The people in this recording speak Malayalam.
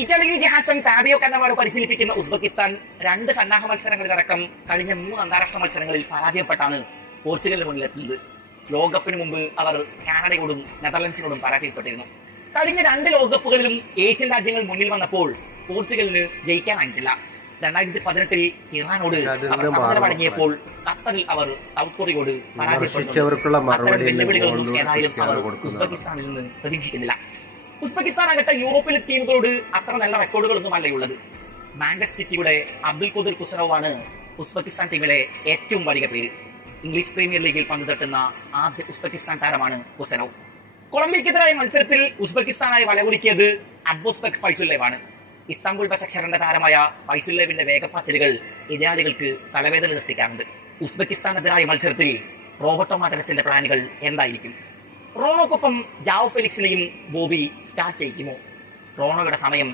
ഇറ്റാലിയൻ ഇതിഹാസം ഫാബിയോ കന്നവാറോ പരിശീലിപ്പിക്കുന്ന ഉസ്ബെക്കിസ്ഥാൻ 2 സന്നാഹ മത്സരങ്ങളിലടക്കം കഴിഞ്ഞ 3 അന്താരാഷ്ട്ര മത്സരങ്ങളിൽ പരാജയപ്പെട്ടാണ് പോർച്ചുഗലിന് മുന്നിലെത്തിയത്. ലോകകപ്പിന് മുമ്പ് അവർ കാനഡയോടും നെതർലൻഡ്സിനോടും പരാജയപ്പെട്ടിരുന്നു. കഴിഞ്ഞ 2 ലോകകപ്പുകളിലും ഏഷ്യൻ രാജ്യങ്ങൾ മുന്നിൽ വന്നപ്പോൾ പോർച്ചുഗലിന് ജയിക്കാനായിട്ടില്ല. 2018 ഇറാനോട് അവർ സമനില വഴങ്ങിയപ്പോൾ ഖത്തറിൽ അവർ സൗത്ത് കൊറിയയോട് പരാജയപ്പെട്ടു. വെല്ലുവിളികളൊന്നും ഏതായാലും അവർ ഉസ്ബെക്കിസ്ഥാനിൽ നിന്ന് പ്രതീക്ഷിക്കുന്നില്ല. ഉസ്ബെക്കിസ്ഥാൻ ആകട്ടെ യൂറോപ്പിലെ ടീമുകളോട് അത്ര നല്ല റെക്കോർഡുകളൊന്നും അല്ല ഉള്ളത്. മാഞ്ചസ്റ്റർ സിറ്റിയുടെ അബ്ദുൽ ഖുദർ കുസനോവാണ് ഉസ്ബെക്കിസ്ഥാൻ ടീമിലെ ഏറ്റവും വലിയ പേര്. ഇംഗ്ലീഷ് പ്രീമിയർ ലീഗിൽ പങ്കുതട്ടുന്ന ആദ്യ ഉസ്ബെക്കിസ്ഥാൻ താരമാണ് കുസനോവ്. കൊളംബിയക്കെതിരായ മത്സരത്തിൽ ഉസ്ബെക്കിസ്ഥാനായി വലകുലുക്കിയത് അബ്ബോസ്ബെക് ഫൈസുല്ലേവാണ്. ഇസ്താംബുൾ ബസക്ഷറിന്റെ താരമായ ഫൈസുല്ലേവിന്റെ വേഗപ്പാച്ചലുകൾ എതിരാളികൾക്ക് തലവേദന സൃഷ്ടിക്കാറുണ്ട്. ഉസ്ബെക്കിസ്ഥാനെതിരായ മത്സരത്തിൽ റോബർട്ടോ മാർട്ടിനസിന്റെ പ്ലാനുകൾ എന്തായിരിക്കും? റോണോക്കൊപ്പം ജാവോ ഫെലിക്സിനെയും ബോബി സ്റ്റാർട്ട് ചെയ്യിക്കുമോ? റോണോയുടെ സമയം